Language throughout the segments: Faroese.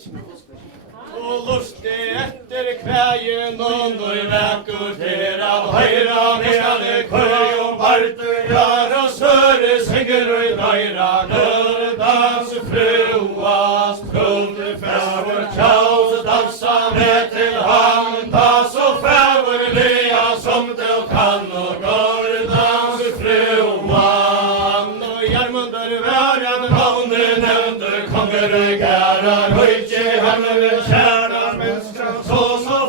Og lustig etter kvægen og når vekker til at høyra nede køy og barter og søre synger og nøyra nød dans fruas trunde fæver tjaus dansa med til han dans og fæver lea som du kan og går dans fruan og Gjermunder væren navne nevnte konger gæra høytje hemmelig kjæra mennesker så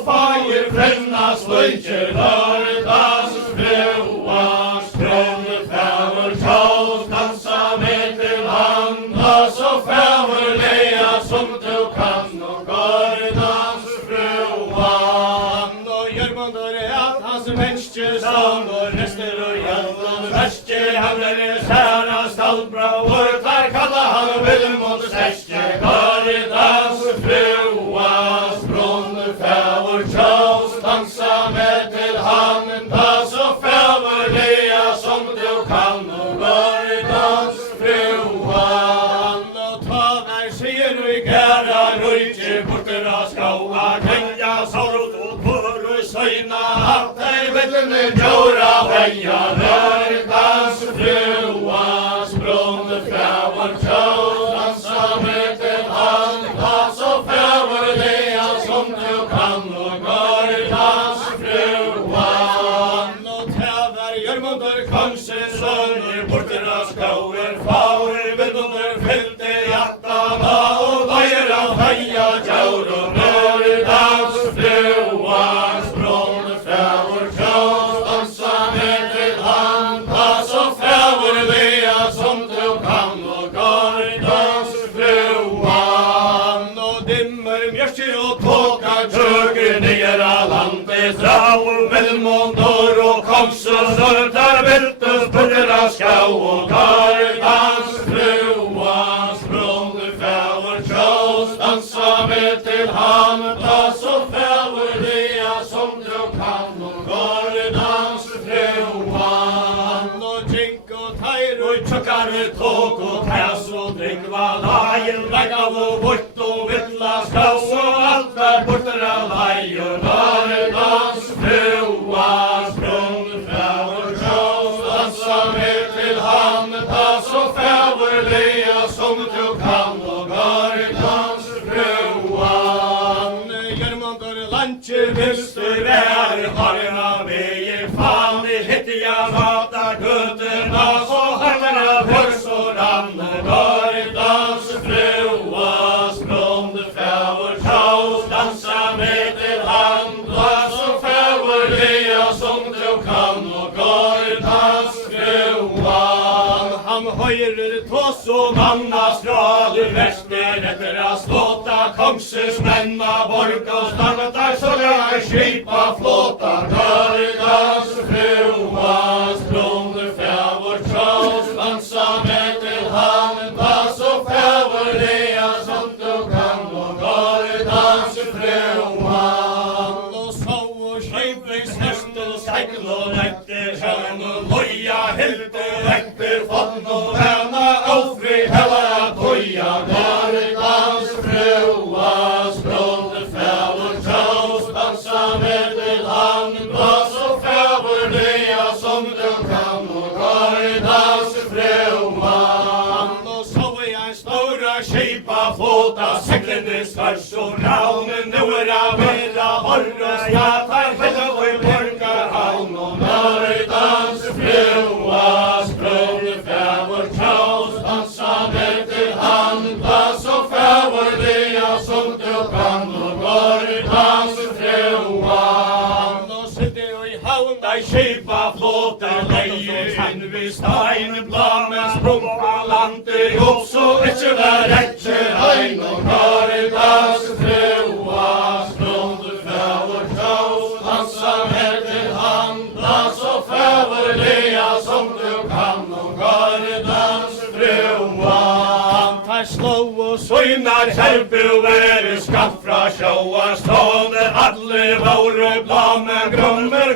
feir frennas løytje når dans fruas trunde fæver tjaus dansa med til han dans og fæver lea som du kan og går dans fruan og Gjermunder at hans menneske sang og rester og gjeldan verste hemmelig kjæra stalbra og der kalla han Vilmund Sterske går dans fruas brunne fæver tjaus dansa med til han dans og fæver lea som du kan og går dans fruan og ta vær sier og gæra røytje borter av skaua krenja sorot og pur og søyna at der vedlene djora veia der dans fruas brunne fæver tjaus dansa med til han dans og fæver lea som du kan og går dans fruan og tæver Gjermunder kongsens sønner borter av skauer faur Vilmundur fyllte hjertana og veier av heia djaur og når dans fruas brunne fæver tjaus dansa med til han dans og fæver lea som du kan og går dans fruan og dimmer mjørki og tåka tøker ned av landet drau Vilmundur og kongsens der viltes borter av skau og går dans fruas brunne fæver tjaus dansa med til han dans og fæver lea som du kan og går dans fruan og drink og teir og tjokkare tåk og tæs og drinkva laien leggav og bort og vittla skau og alt der borter av leien går dans fruas brunne fæver tjaus dansa med til han dans og fæver lea som du kan og går dans fruan Gjermunder landje vilster vær harna veier fan I hittia vata gøtterna så harna hørs og rann og går dans fruas brunne fæver tjaus dansa med til han dans og fæver lea som du kan og går dans fruan han høyrer tås og manna straler verster etter a slåta kongsens menna borg og starta så jeg skipa flåta går dans fruas brunne fæver tjaus dansa med til han dans og fæver lea som du kan og går dans fruan og så og skjeipings hest og segl og etter sjøen og loja helt og etter fotn og vana ofri hella toja går dans fruas brunne fæver tjaus dansa med til han dans og fæver lea som du kan og går dans fruan og så jeg stora skipa flåta seglende skars og raunen nu av vera horra ja tar fella og borgar havn og når dans fruas brunne fæver tjaus dansa med til han dans og fæver lea som du kan og går dans fruan og sitter I havn dei skipa flåta leier inn vid stein blamens prompa landet opp så ikke vær etter ein og går dans fruas brunne fæver tjaus dansa med til han dans og fæver lea som du kan og går dans fruan tar slå og søgnar kjerpe og være skatt fra sjåa stående alle våre blamen grummer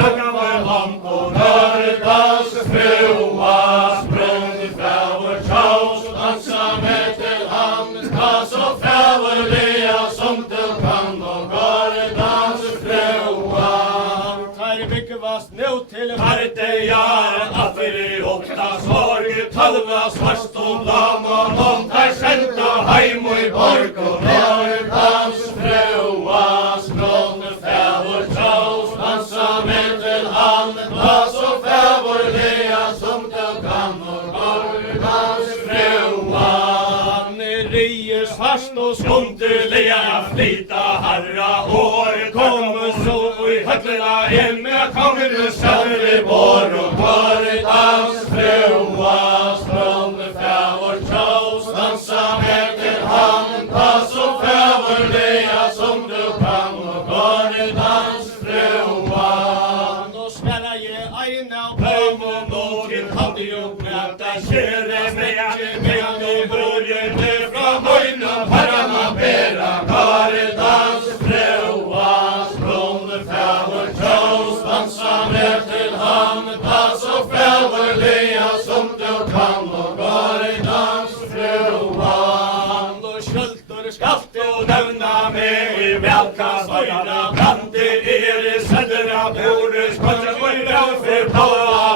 takka var lamp og går dans fruas brunne fæver tjaus dansa med til han dans og fæver til partier, at vi åkta sorg, talva svart og laman, om der sendt og heim og i borg, og Norrlands frøas, brånne fævor tjås, dansa med til han, plass og fævor lea, som du kan, og Norrlands frøas. Ries fast og skundeliga, flita herra år, kommer så i høglena inn med konger og sønner i vår, og Norrlands frøas, brånne fævor tjås, dansa med til han, plass og fævor lea, som du kan, og Norrlands frøas. Nå spiller jeg ein av bøymen og til handi og mæta, kjere med og bøyene fra høyna, parana bera, Norrlands frøas, brånne fævor tjås, dansa med til han, plass og fævor lea, som du kan, og Norrlands frøas. Nå skjølter skalte og nevna meg i velkast, øyna blande i sødra bordes, kvartre og i velfer på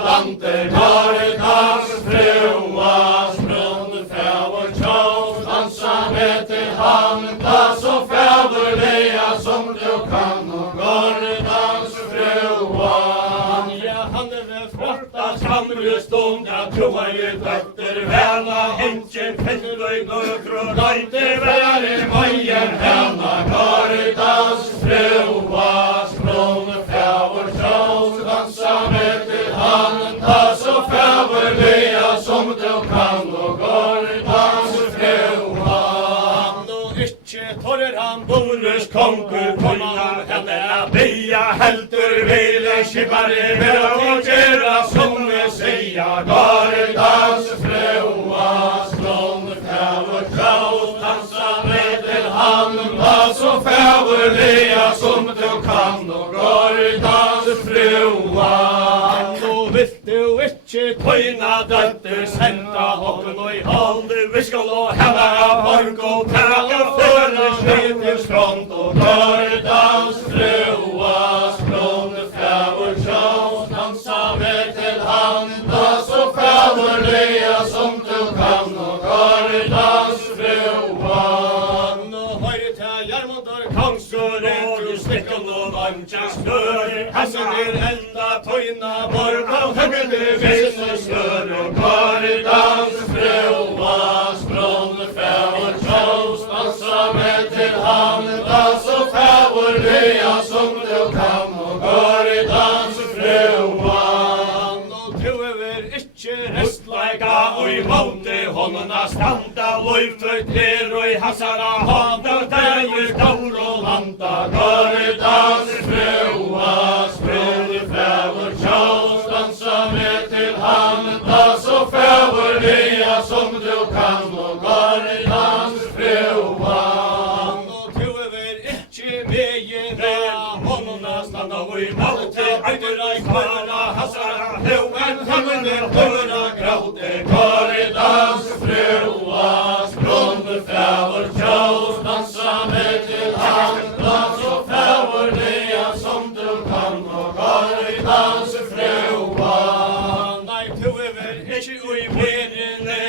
lande, Norrlands frøas, brånne fævor tjås, dansa med til han, plass og fævor lea, som du kan, og Norrlands frøas. Ja, han ved fratta samle stund, jeg tror jeg døtter vela, hengen finner og nøkro, røyte være møyen henne, Norrlands frøas, brånne fævor tjås, dansa med til han, plass og fævor lea, som du kan, og Norrlands frøas. Nå ikke torrer han bordes konkur, kona henne bia, helter vile skipare, vera og gjera som vi sier, Norrlands frøas, brånne fævor tjås, dansa med til han, plass og fævor lea, som du kan, og Norrlands frøas. Nå vill du ikke tøyna døtter, senda hoppen og i halde, vi skal nå hella borg og taka føra skjøtens front, og Norrlands frøas, brånne fævor tjås, dansa med til han, plass og fævor lea, som du kan, og Norrlands frøas. Nå høyre til Gjermundur kongsur, og stikken og landtjens dør, hessen enda tøyna borg, og høgde visse stør, og Norrlands frøas, brånne fævor tjås, dansa med til han, plass og fævor lea, som du kan, og Norrlands frøas. Nå truver ikke restleika, og i måte håndena standa, løyftet her og i hassara hånda, der i gaur og landa, Norrlands frøas, brånne fævor tjås, dansa med til han, plass og fævor lea, som du kan, og Norrlands frøas. Nå truver ikke megere, håndena standa, og i måte eidera i kvara, hassara høven, høvene høra gråte, Norrlands frøas, brånne fævor tjås, dansa med til han, plass og fævor lea, som du kan, og Norrlands frøas. Nei, truver ikke ui verene,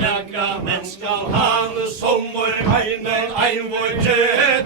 nekra menneskal han, som vår heinen einvårge,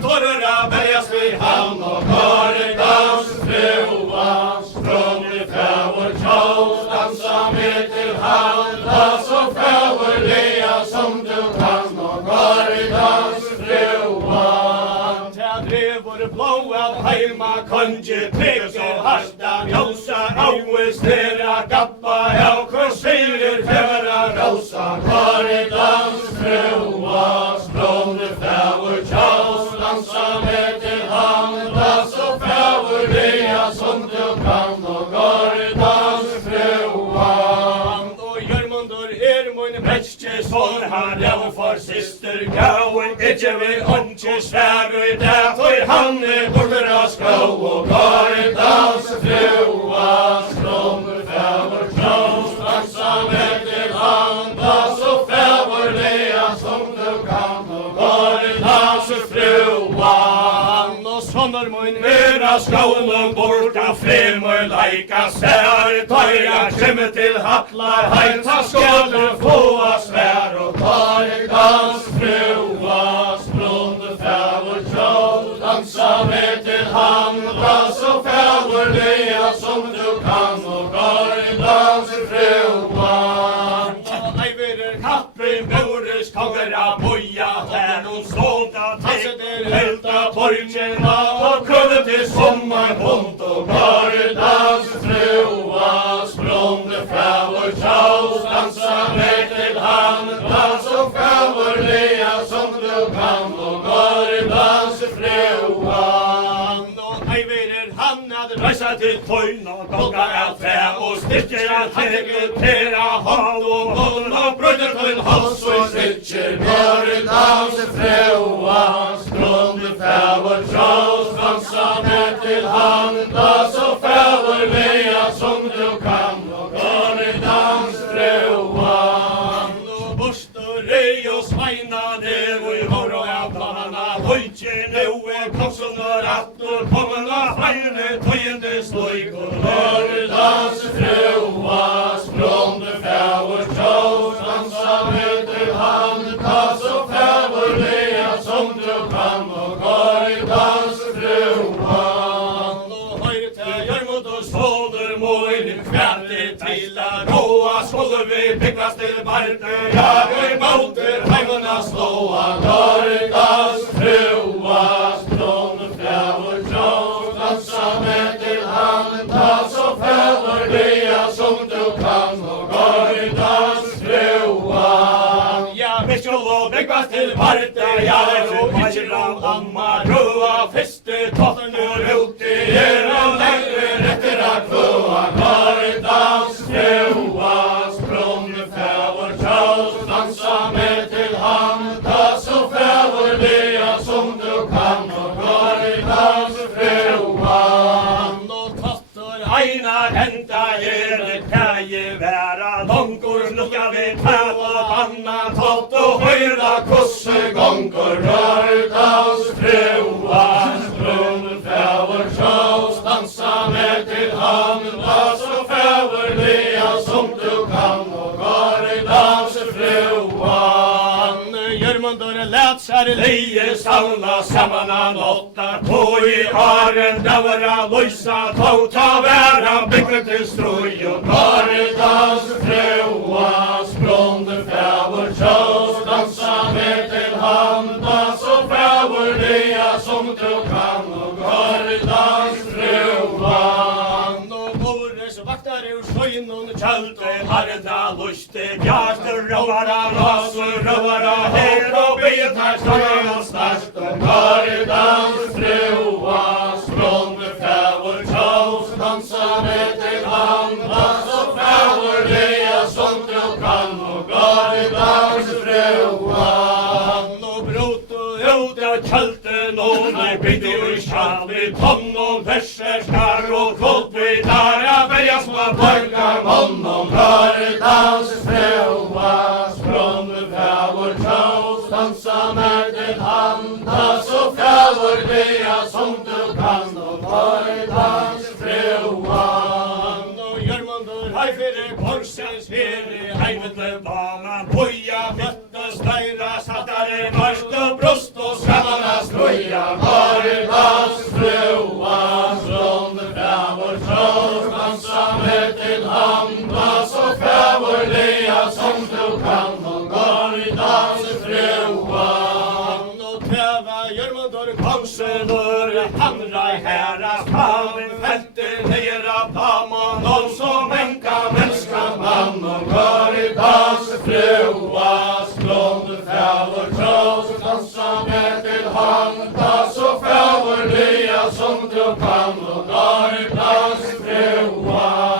torra bergas vi han, og Norrlands frøas, brånne fævor tjås, dansa med til han, plass og fævor lea, som du kan, og Norrlands frøas. Til drevor blå av heima konge, trek og harsta, mjøsa, aues, nera, gappa, av korsirer, fævra, rosa, Norrlands frøas, brånne fævor tjås, dansa med til han, plass og fævor lea, som du kan, og Norrlands frøas. Og Gjermundur mun bretske sånn han jeg for sister gauen, ikke vi åndje svær og i det, for han borter av skå, og Norrlands frøas, blommer fævor tjås, dansa med til han, plass og fævor lea som du kan, og Norrlands frøas. Og sånner mun vera Leika skålen borta fremur leika sær Tøya kjemme til hallar heita skålen fåa svær Og tar dans frua sprunde fævor tjå Dansa med til han dans og fævor leia som du kan Og tar dans frua Eivirer kappi mores konger av boja Her og stånda til helta torgena Og kunne til sommarbunt Og tar dans frua sprunde fævor tjå Dansa med til han dans og fævor leia som du kan Og tar dans frua Eivirer han hadde reisa til tøyna Gonga av fæ og styrkjer av tekutera hand og hånd Og brøyder til hals og styrkjer Bare dans frua Sprunde fævor tjås Dansa med til hand Das og fævor leia som du kan Og bare dans frua Rei og sveina ned og I hård og av planana Høytje nøe kopsunar attor Kommana feine tøyende sløyk Og bare dans frua Sprunde fævor tjås Dansa med til hand Tas og fævor leia som du kan Og bare dans frua Ståler mål kvælte til a råa Skulle vi byggast til Barte Ja, vi måter heimuna slåa Gargas frua Sprunde fævor tjås Dansa med til han Tas og fævor leia som du kan Og gargas frua Ja, vi skulle byggast til Barte Ja, og ikke amma Røa feste tottner uti Kvua, Karidans, frua, sprunde fævor tjås Dansa med til han, tas og fævor leia som du kan Og Karidans, frua Og tattor einar henta det kæje væra Longur lukka vi tæva banna Tott og høyra kosse gongur Karidans, frua, sprunde fævor tjås Dansa med til han Das og fævor leia som du kan Og Karidans frua Jørmundur let sær leie sauna Samana notta Tøy aren davara loisa Tauta væra bygge til strøy Og Karidans frua Sprunde fævor tjås Dansa med til han Das og fævor leia som du kan Og Karidans frua Vaktar ur sjøynun kjöldu Harda lusti Bjartur råvara Rasur råvara Her og bygtar Større og størst Karidans frua Sprunde fævor tjås Dansa med til han Das og fævor leia som du kan Og Karidans frua Og brotu ut av kjöldu Nåne bygdi ur kjalli Tonnon verser skar og kolpi Dara Små pojkar honom Karidans frua Sprunde fævor tjås Dansa med til han Tas og fævor leia som du kan Og Karidans frua Og Jørmundur hei fyrir korsens heri Heimete bana Boja fjötta støyra Sattare marst og brust og skamana strøya Karidans frua Sprunde fævor tjås Dansa med til han Das og fævor leia som du kan Og Karidans frua Og tæva Jørmundur konsenur Hamra herra Kavin fente leira Pama Nån som enka menneska mann Og Karidans frua Sprunde fævor tjås Dansa med til han Das og fævor leia som du kan Og Karidans frua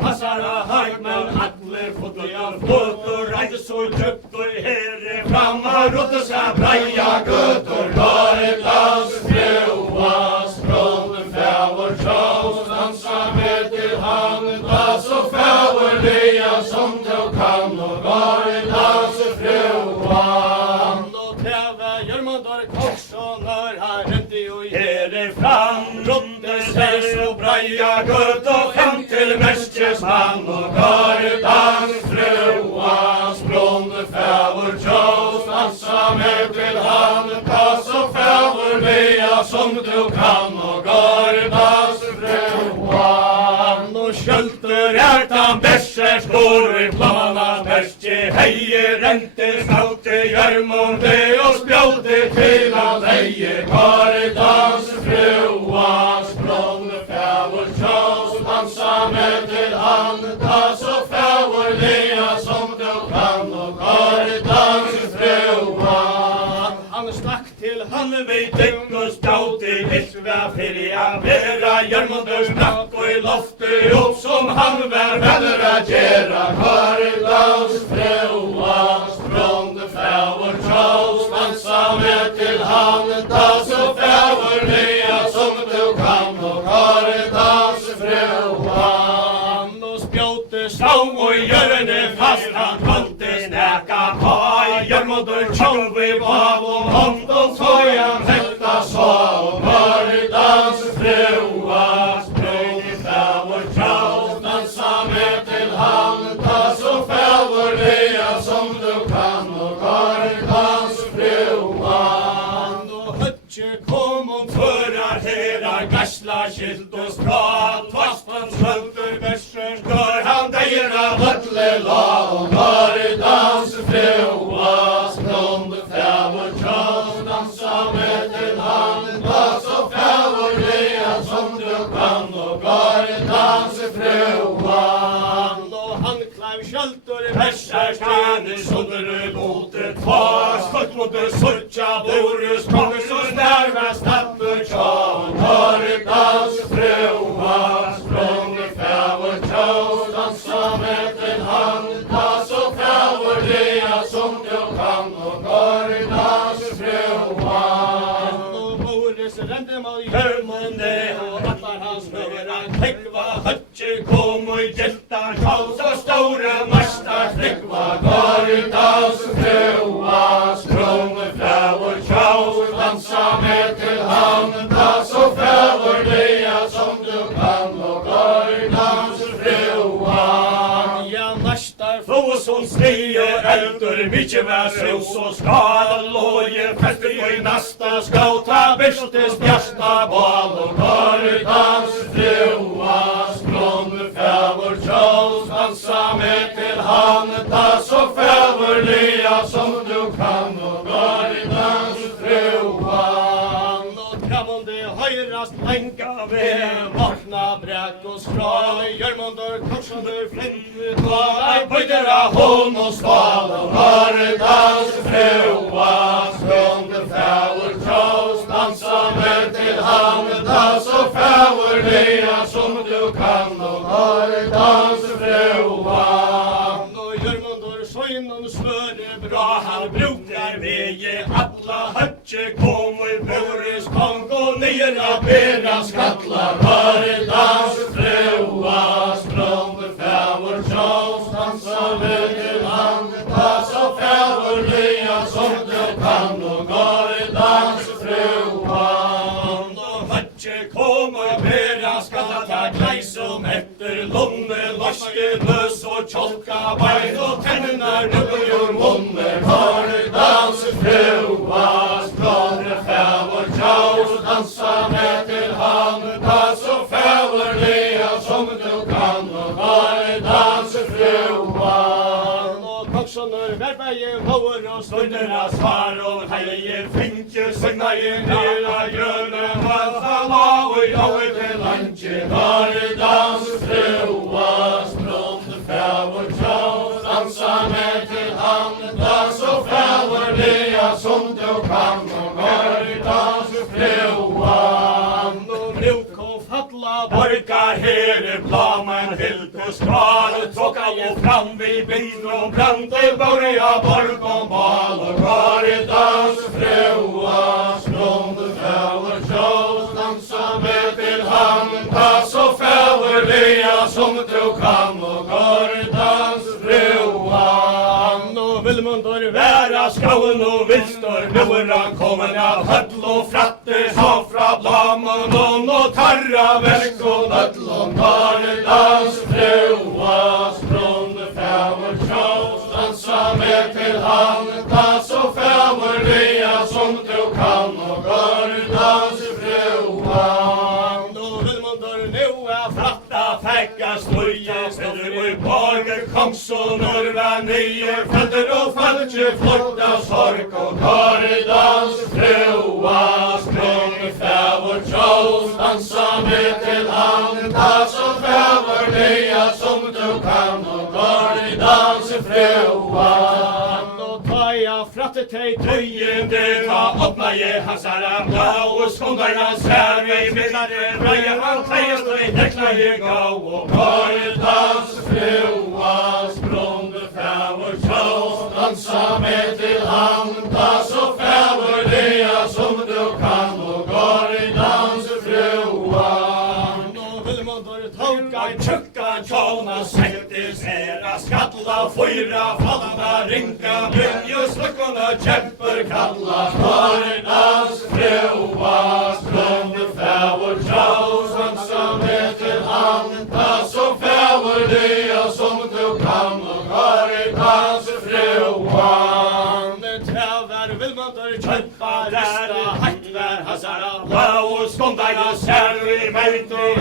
Hassara haikmen atler fotliar fotur Reide så kjøpt og herre Framma rotte seg breia gøtter Karidans frua Sprunde fævor tjås Dansa med til han Das og fævor leia som du kan Og Karidans frua Og tæva Jørmundur korsonur Har renti og Maja Gud och fram till mästerman och Karidans fruans blonde fävor tjås dansa med till hand pass och fävor lea som du kan och Karidans fruan och költer ärtan bärsers går i planas bärste heje rente snaute järmonde och spjålte till all heje Karidans fruans blonde fävor tjås dansa med till hand pass och fävor lea som du kan och Karidans fruan han stack till han vid däck och spjåt i vittva fyrja vera Järmundur sprack och i loftet upp som han var vänner att gera Karidans fruans blonde fävor tjås dansa med till hand pass och fävor lea som du kan och Karidans fruan och spjåte stång och hjörne fast han kunde snäka paj Järmundur tjåvi av och hand och sojan hetta sa och Karidans fruans blonde fävor tjås dansa med till hand pass och fävor lea som du kan och Karidans fruan och hötje kom och förar hela garsla skilt och skrat fastans skölter bärsers gör han dejra vöttle la och Karidans fruans blonde fävor tjås dansa med till hand pass och fävor lea som du kan och Karidans fruan och han klev skölter bärsers kan sunder botet fast skott mot det surtja borus kongs och närmast natter tjån Karidans fruans blonde fävor tjås dansa med till hand pass och fävor lea som du kan och Karidans fruan och borus rände mal Järmunde och attar hans höran täckva hötje kom och hjältar tjås och stora mästar täckva Karidans fruans blonde fävor tjås dansa med till hand pass och fävor lea som du kan och Karidans fruan ja mästar flås och sneer älter mycket med sås och skal och ge fester i nästa skauta bärstes bjärsta bal och Karidans fruans blonde fävor tjås dansa med till hand pass och fävor lea som du kan och Karidans fruan och tramonde höjrast länka med vakna bräck och skral Järmundur korsander flint kvar böjdera hon och sval och Karidans fruans blonde fävor tjås dansa med till hand pass och fävor lea som du kan och Karidans fruan och Järmundur söjnon svöre bra han brukar väge alla hötje kom och i borus kong och nera bera skattlar Karidans fruans blonde fävor tjås dansa med till hand pass och fävor lea som du kan och Karidans fruan och hötje kom och bera skattlar glajs som efter lunde loske lös och tjolka bein och tänderna rullor munne Karidans fruans blonde fävor tjås dansa med till hand pass och fävor lea som du kan och Karidans fruan och koksonur verbeje vår och stunderna svar och heje finke signa i nera gröna vaffala och jag till lantje Karidans fruans blonde fävor tjås dansa med till hand pass och fävor lea som du kan och Karidans fruan och bruk och fattla borkar här i plamen helt och skral tråka och fram vid bin och brand och börja bork och bal och Karidans fruans blonde fävor tjås dansa med till hand pass och fävor lea som du kan och Karidans fruan och Vilmundur Bära skauen och vilstor, nu han kommen av höll och fratte, så fra blamon och tarra verk och höll och Karidans fruas från det fäver sjås, dansa med till han, dans och fäver lea som du kan och Karidans fruan. Då vill man då nu är fratta fäcka stoje, ställer och bager kongs och norra nyer, fötter och falche flotta sork och Karidans fruas från det fäver sjås, dansa med till han, dans och fäver lea som du kan och Karidans fruan. Jag frattet hej töjende, ta åpna je hansara blau och skondarna särve medlare, braja han kläjas och i däckna je gav och Karidans fruas från det fäver sjås, dansa med till han, dans och fäver lea som du kan och Karidans fruan. Och vill man då tolka i tjocka tjåna, säktes era skattla, fyra fallna, rinka, byggjus, luckorna, kämper, kalla, Karidans fruas från det fäver sjås, dansa med till han, dans och fäver lea som du kan och Karidans fruan. Tävar vill man då kämpa, rista, hackvär, hasara, blau, skåndarna, särve, mejtor,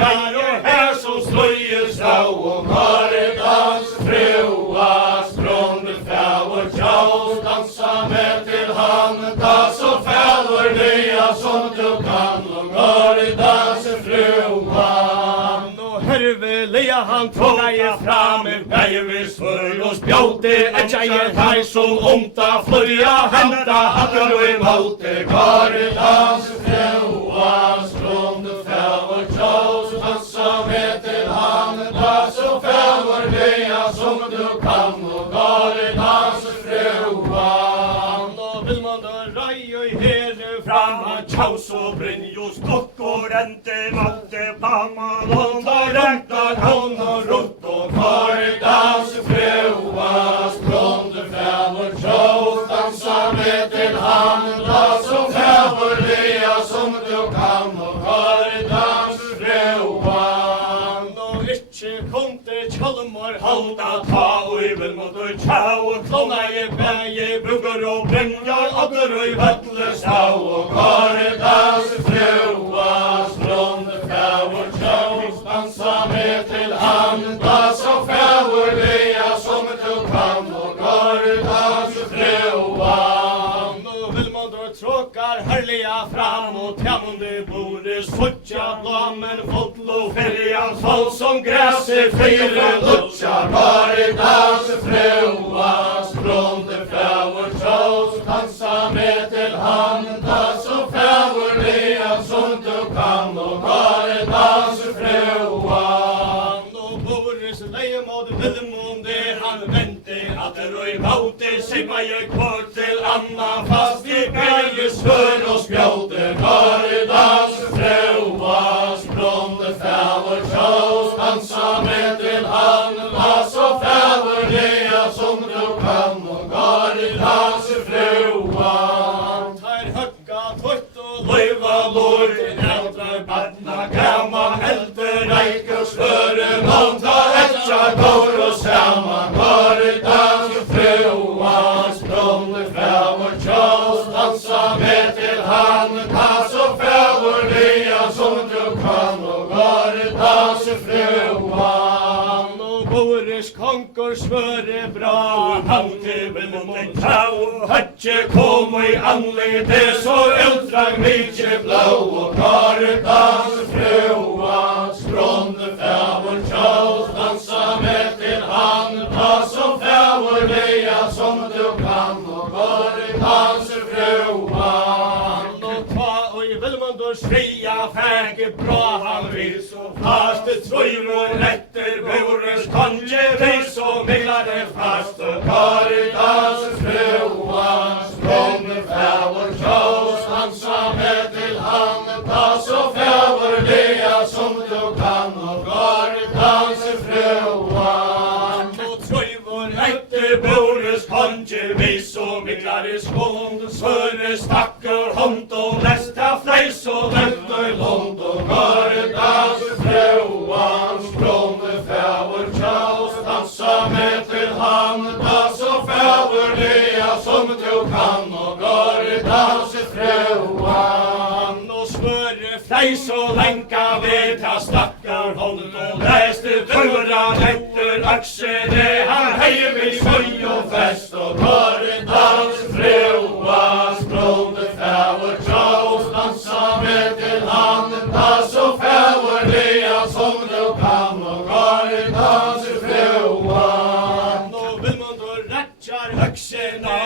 här som slöjer stå och Karidans fruas från det fäver sjås, dansa med till han, dans och fäver lea som du kan och Karidans fruan. Och herve lea han tåga je fram, bäjevis för och spjåte, etja je här som omta, flöja, hämta, hatten och emote, Karidans fruas från det fäver sjås, dansa med till han, dans och fäver lea som du kan och Karidans fruan. Och vill man då raj och hele fram, tjaus och brinjos, dockor, rente, matte, pamma, lånta, räknar, hon och rutt och Karidans fruas från det fäver sjås, dansa med till han, dans och fäver lea som du kan och Karidans fruan. Och itche konte tjallmar halda ta och i vill mot och tja och klona i bäge, buggar och brinjar, adder och i höttle stå och Karidans fruas från det fäver sjås, dansa med till han, dans och fäver lea som du kan och Karidans fruan. Och vill man då tråkar härliga framåt, tämande borde suttja blamen, fotlo, fäljan, fall som gräset, fyra lutja, Karidans fruas från det fäver sjås, dansa med till han, dans och fäver lea som du kan och Karidans fruan. Och Boris lejemod Vilmunde, han vänte att det röj maute, simma jag kvar till Anna, fast i bäges för och spjåte, Karidans fruas från det fäver sjås, dansa med till han, dans och fäver lea som du kan och Karidans fruan. Tar högga tort och löjva lår till äldre barna, gamma äldre rejkus före månta, etja går och samman, Karidans fruas från det fäver sjås, dansa med till han, dans och fäver lea som du kan och Karidans fruan. Och Boris konkor svöre bra, han till vill mot en tau, hatje kom i anlete, så ultrang mycket blå och Karidans fruas från det fäver sjås, dansa med till han, dans och fäver lea som du kan och Karidans fruan. Och ta och i vill man då skria fäke bra han vill, så fast det tröjor lätter Boris konje vis och miglade fast och Karidans fruas från det fäver sjås, dansa med till han, dans och fäver lea som du kan och Karidans fruan. Och tröjor lätter Boris konje vis och seglar i skånd, Søre stakker hånd og lesta fleis og venter lånd og Gardans frøans blonde fæver tjaus, dansa med til han, da så fæver det som du kan, og Gardans frøan, og smøre fleis og lenka ved ta stakker hånd og leste døran etter akse det han heier i søy og fest, og Gardans frøans blonde fæver tjaus, dansa med til han, da så fæver det som du kan, og Gardans frøan, og Vilmundur ratjar høgsena,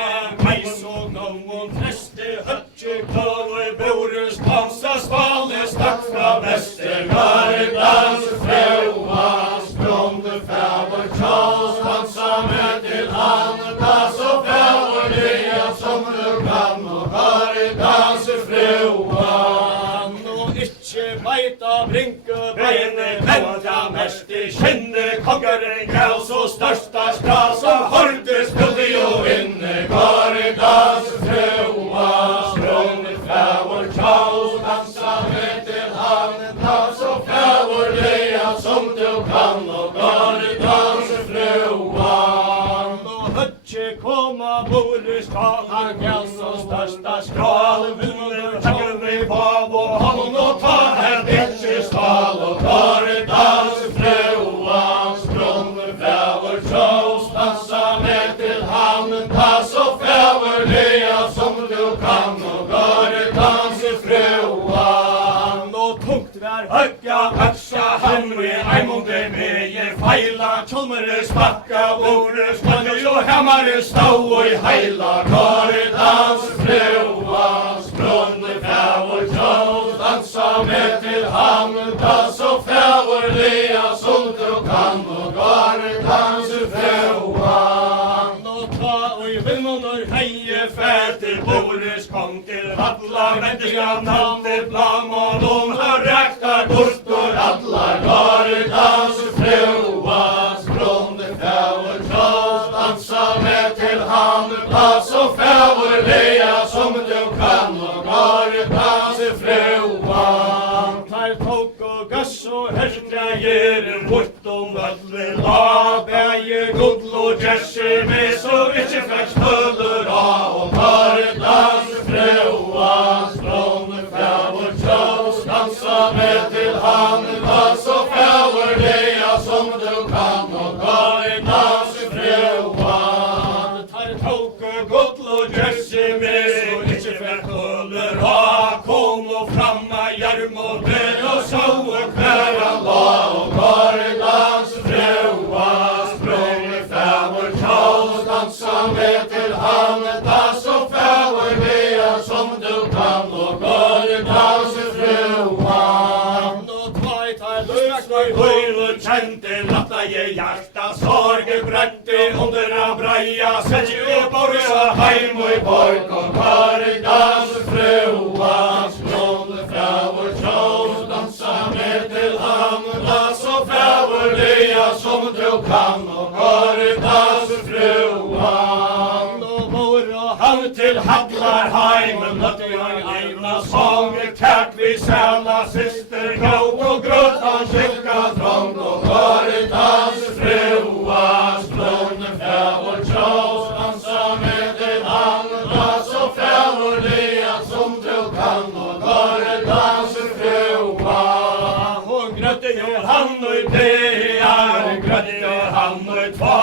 meis og noen fleste høgje kløver borus kansa spale stakk fra beste Gardans frøans blonde fæver tjaus, dansa med til han, da så fæver det som du kan, og Gardans frøan, og ikkje beita brinke beine, venta mest i kjenne kongeren gav så størsta skra som horde spilde jo inne Gardans frøans blonde fæver tjaus, dansa med til han, da så fæver det som du kan, og Gardans frøan, og høgje koma borus skal han gav så størsta skral, Vilmundur takker vi bav og hånd og ta her ikkje skal, og Gardans frøans blonde fæver tjaus, dansa med til han, da så fæver det som du kan, og Gardans frøan, og tungt vær høgja aksa han med eimonde meie feila, kjolmere spakka borus kanjo jo hammare stau og heila Gardans frøans blonde fæver tjaus, dansa med til han, da så fæver det som du kan, og Gardans frøan, og ta og Vilmundur heie fær til borus kom til alla vendiga navn til blam og lom har rektar bortur alla Gardans frøans blonde fæver tjaus, dansa med til han, da så fæver det som du kan, og Gardans frøan, tar tok og gass og herkja gjerer bort om alle la, bæje gull og jesse med så ikkje fekk støller av, og Gardans frøans blonde fæver tjaus, dansa med til han, da så fæver det som du kan, og Gardans frøan, tar tok og gull og jesse med så ikkje fekk støller av, kom og framma hjerm og bød og så og hver han la, og Gardans frøans blonde fæver tjaus, dansa med til han, da så fæver det som du kan, og Gardans frøan, og tveit har løst og høyre kjente, latta jeg hjerta sorge brente, under av breia, sett jo borsa heim og i borg, og Gardans frøans blonde fæver tjaus, dansa med til han, da så fæver det som du kan, og Gardans frøan, og våre han til Hallar heimen, møtte jeg egna sang, takk vi sæla syster gav og grøt han skikka trang, og Gardans frøans blonde fæver tjaus, dansa med til han, da så fæver det som du kan, og Gardans frøan, og grøtte jo han og bear, grøtte han og tva,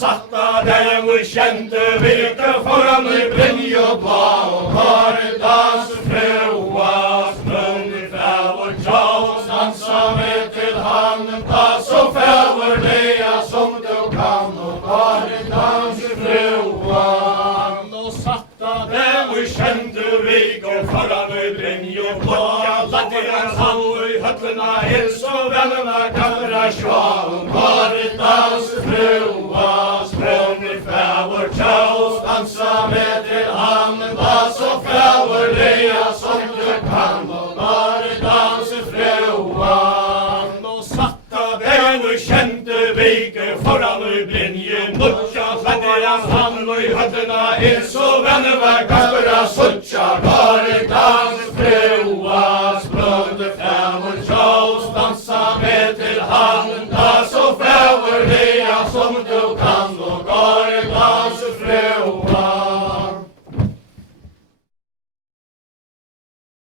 satta dem og kjente virke foran i brinje og bla, og Gardans frøans blonde fæver tjaus, dansa med til han, da så fæver det som du kan, og Gardans frøan, og satta dem og kjente virke foran i brinje og bla, latte hans han og i høtlena hils og vennene kamera sjå, og Gardans frøans blonde fæver tjaus, dansa med til han, da så fæver det som du kan, og Gardans frøan, og satta dem og kjente virke foran i brinje, nutja latte hans han og i høtlena hils og vennene Canı var kapıra sulçar